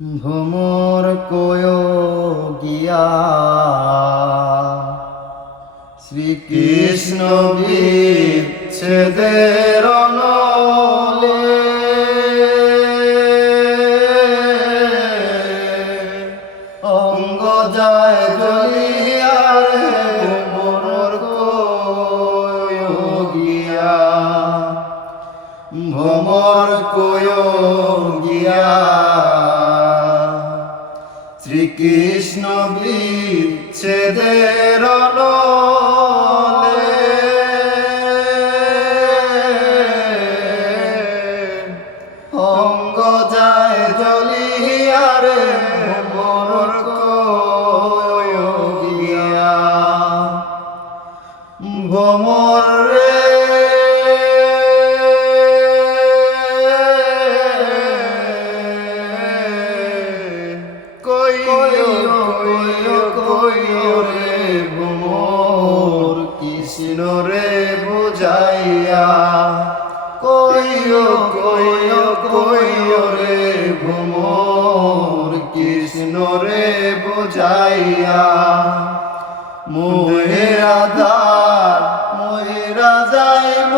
ভ্রমর কয় গিয়া শ্রীকৃষ্ণ বিচ্ছেদের নলে অঙ্গ যায় জ্বলিয়া রে ভ্রমর কয় গিয়া ভ্রমর কয় গিয়া শ্রীকৃষ্ণ বিচ্ছেদের নলে অঙ্গ যায় জ্বলিয়া রে ভ্রমর কয় গিয়া ভ্রমর রে কৃষ্ণ রে বুঝাইয়া কইও কইও কইও রে ভ্রমর কৃষ্ণ রে বুঝাইয়া মোহের আধার মোহেরা যাইব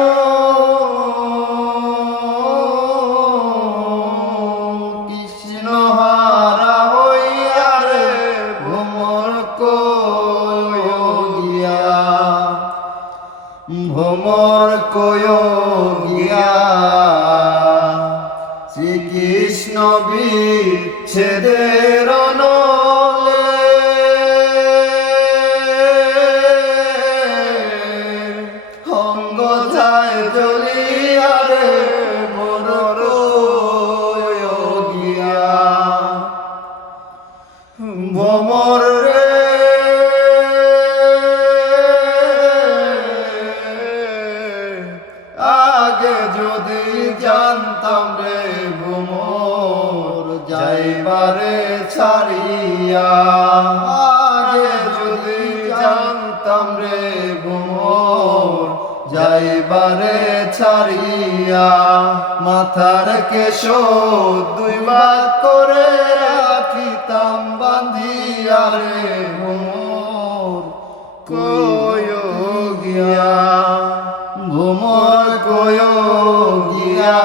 কৃষ্ণ হারা হইয়া রে ভ্রমর কয় গিয়া ভ্রমর কয় গিয়া শ্রীকৃষ্ণ বিচ্ছেদের নলে অঙ্গ যায় জ্বলিয়া রে ভ্রমর কয় গিয়া ভ্রমর রে আগে যদি জানতাম রে ভ্রমর যাইবারে ছাড়িয়া আগে যদি জানতাম রে ভ্রমর যাইবারে ছাড়িয়া মাথার কেশ দুই ভাগ করে রাখিতাম বান্ধিয়া রে ভ্রমর কয় গিয়া ভ্রমর কয় গিয়া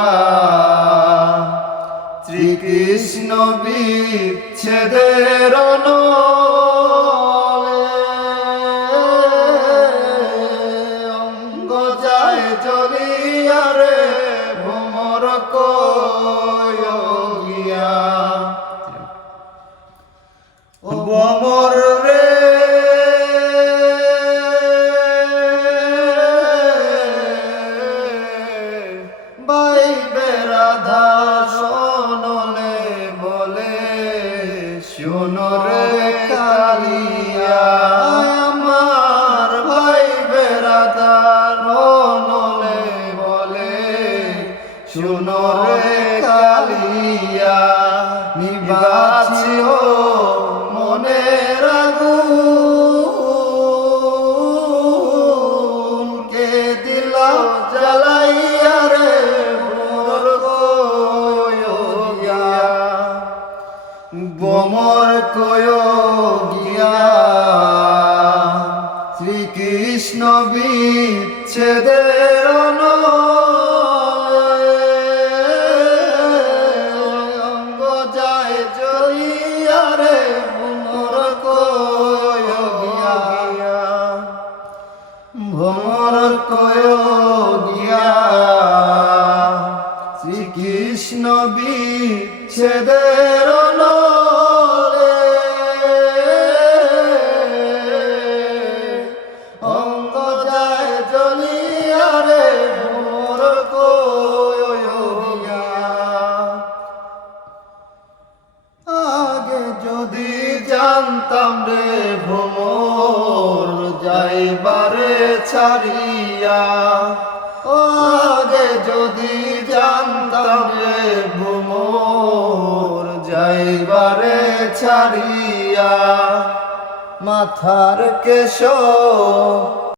শ্রীকৃষ্ণ বিচ্ছেদের নলে অঙ্গ যায় জ্বলিয়া রে ভ্রমর কয় গিয়া ভ্রমর রে রাধা শোনলে বলে শোনো রে কালিয়া আমার ভাই বেরাধা শোনলে বলে শোনো রে কালিয়া নিবাছিও মনের আগুন কে দিলাম জ্বালাইয়া রে ভ্রমর কয় গিয়া শ্রীকৃষ্ণ বিচ্ছেদের অঙ্গ যায় জ্বলিয়া রে ভ্রমর কয় গিয়া ভ্রমর কয় গিয়া শ্রীকৃষ্ণ বিচ্ছেদের নলে অঙ্গ যায় জ্বলিয়া রে ভ্রমর কয় গিয়া আগে যদি জানতাম রে ভ্রমর যাইবারে ছাড়িয়া আগে যদি জানতাম রে ভ্রমর যাইবারে ছাড়িয়া মাথার কেশ